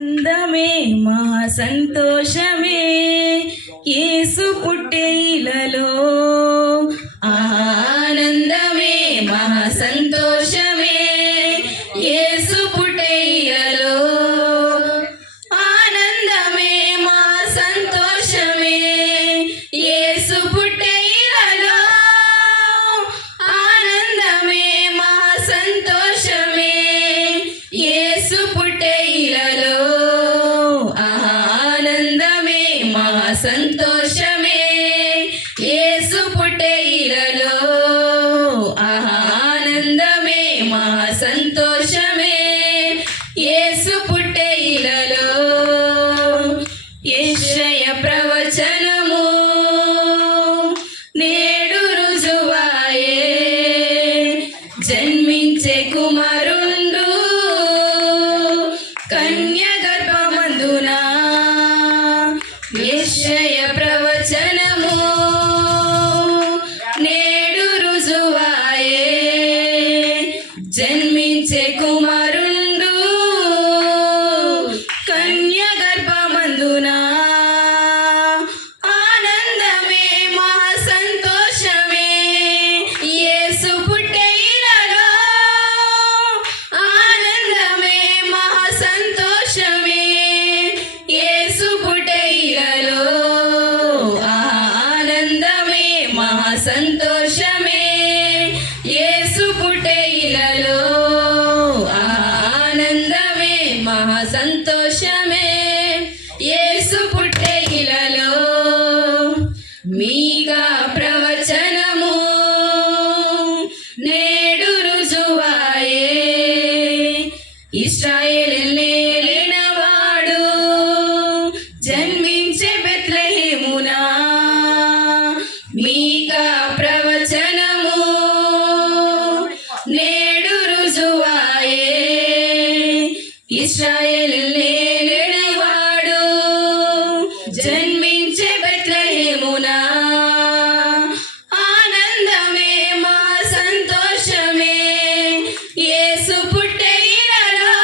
అందమే మహా సంతోషమే యేసు పుట్టే ఇలలో ఆనందమే మహా సంతోషమే యేసు పుట్టే ఇలలో ఆనందమే మహా సంతోషమే యేసు పుట్టే ఇలలో ఆనందమే మహా సంతోషమే యేసు పుట్టే ఇలలో ఆనందమే మహా సంతోషమే యేసు పుట్టే ఇలలో ఆనందమే మహా సంతోషమే యేసు పుట్టే ఇలలో యెషయా ప్రవచనము నేడు రుజువాయే జన్మించే కుమారుండు కన్య గర్భమందున యెషయా ప్రవచనము నేడు రుజువాయే జన్మించే కుమారుండు కన్య గర్భమందున ఆనందమే మహా సంతోషమే యేసు పుట్టే ఇలలో ఆనందమే మహా సంతోషమే యేసు పుట్టే ఇలలో ఆనందమే మహా సంతోషమే యేసు పుట్టే ఇలలో ఆనందమే మహా సంతోషమే యేసు పుట్టే ఇలలో మీగా ప్రవచనము నేడు రుజువాయే ఇశ్రాయేలునే లేనవాడు జన్మించే బెత్లెహేమునా మీకా ప్రవచనము నేడు రుజువాయే ఇశ్రాయేలునే లేనివాడు జన్మించే బెత్లెహేమునా ఆనందమే మహా సంతోషమే యేసు పుట్టే ఇలలో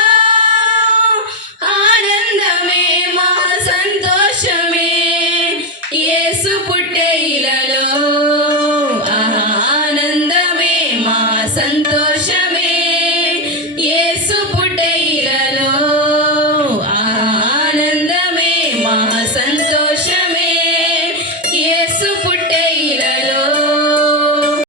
ఆనందమే మహా సంతోషమే యేసు పుట్టే ఇలలో ఆనందమే మహా సంతోషమే